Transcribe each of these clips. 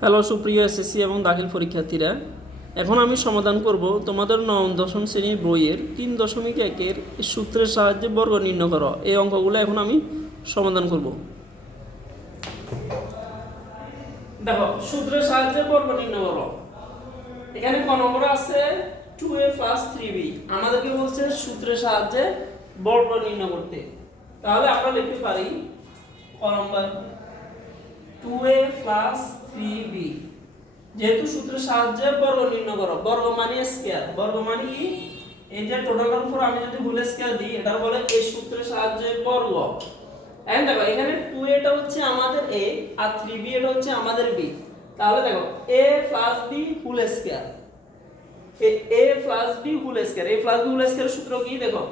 Hello সুপ্রিয় SSC এবং দাখিল পরীক্ষার্থীরা, এখন আমি সমাধান করব তোমাদের নবম দশম শ্রেণীর বইয়ের 3.1-এর সূত্রের সাহায্যে বর্গ নির্ণয় করো। এই অঙ্কগুলো এখন আমি সমাধান করব। দেখো, সূত্রের সাহায্যে বর্গ নির্ণয় করো। এখানে ক নম্বর আছে 2a + 3b। আমাদেরকে বলছে সূত্রের সাহায্যে বর্গ নির্ণয় করতে। তাহলে আমরা লিখতে পারি ক নম্বর 2a + 3b। যেহেতু সূত্রের সাহায্যে বর্গ নির্ণয় করো, বর্গ মানে স্কয়ার, বর্গ মানে কি এই যে টোটালের উপর আমি যদি হোল স্কয়ার দিই এটা বলে এই সূত্রের সাহায্যে বর্গ। এখন দেখো এখানে 2a টা হচ্ছে আমাদের a আর 3b এটা হচ্ছে আমাদের b। তাহলে দেখো a + b whole square, a + b whole square, a + b whole স্কয়ারের সূত্র কি দেখো,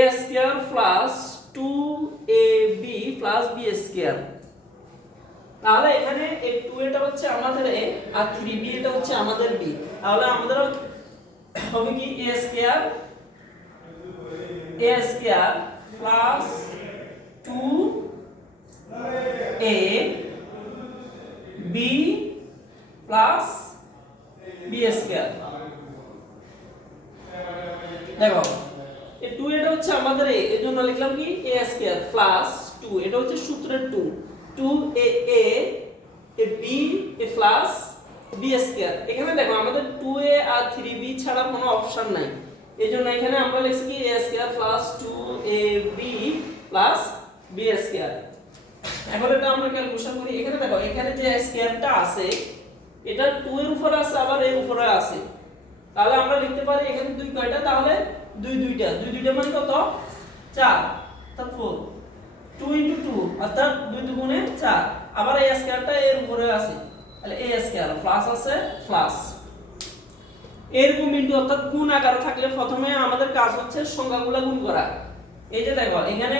a square + 2ab + b square. তাহলে এখানে এই 2a টা হচ্ছে আমাদের a আর 3b এটা হচ্ছে আমাদের b। তাহলে আমাদের হবে কি a square plus 2a b plus b square. দেখো এই 2a টা হচ্ছে আমাদের a, এর জন্য লিখলাম কি a স্কয়ার প্লাস 2, এটা হচ্ছে সূত্রের 2a a b a plus b square. এখানে দেখো আমাদের 2a আর 3b ছাড়া কোনো অপশন নাই, এজন্য এখানে আমরা লিখছি কি a square plus 2ab plus b square. এখন এটা আমরা ক্যালকুলেশন করি। এখানে দেখো এখানে যে স্কয়ারটা আছে এটা 2 এর উপরে আছে আবার এর উপরে আছে। তাহলে আমরা লিখতে পারি এখানে 2 কয়টা, তাহলে 2 মানে কত 4, অর্থাৎ 4, 2 * 2 অর্থাৎ 2 দুগুণে 4। আবার এই স্কয়ারটা এর উপরে আছে, তাহলে a স্কয়ার প্লাস আছে প্লাস এরকম বিন্দু অর্থাৎ গুণ আকারে থাকলে প্রথমে আমাদের কাজ হচ্ছে সংখ্যাগুলো গুণ করা। এই যে দেখো এখানে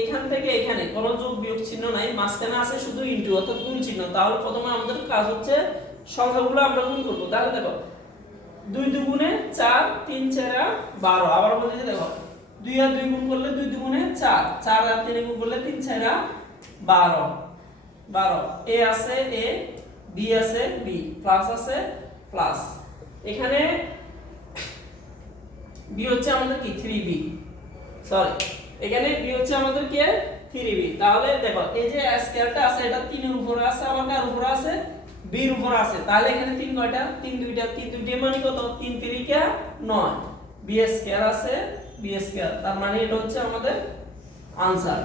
এখান থেকে এখানে কোনো যোগ বিয়োগ চিহ্ন নাই, মাঝখানে আছে শুধু ইনটু অর্থাৎ গুণ চিহ্ন। তাহলে প্রথমে আমাদের কাজ হচ্ছে সংখ্যাগুলো আমরা গুণ করব। তাহলে দেখো 2 দুগুণে 4, 3 4 12। আবার বলি যে দেখো 2 আর 2 গুণ করলে 2 দুগুণে 4, 4 আর 3 গুণ করলে 3 4 12, 12। a আছে a, b আছে b, প্লাস আছে প্লাস। এখানে b হচ্ছে আমাদের কি 3b, সরি এখানে b হচ্ছে আমাদের কি 3b। তাহলে দেখো এই যে স্কয়ারটা আছে এটা 3 এর উপরে আছে আবার কার উপরে আছে b এর উপরে আছে। তাহলে এখানে 3 কয়টা 3 দুইটা, 3 দুইটা মানে কত 3 3 কে 9, b স্কয়ার আছে b স্কয়ার। তার মানে এটা হচ্ছে আমাদের आंसर।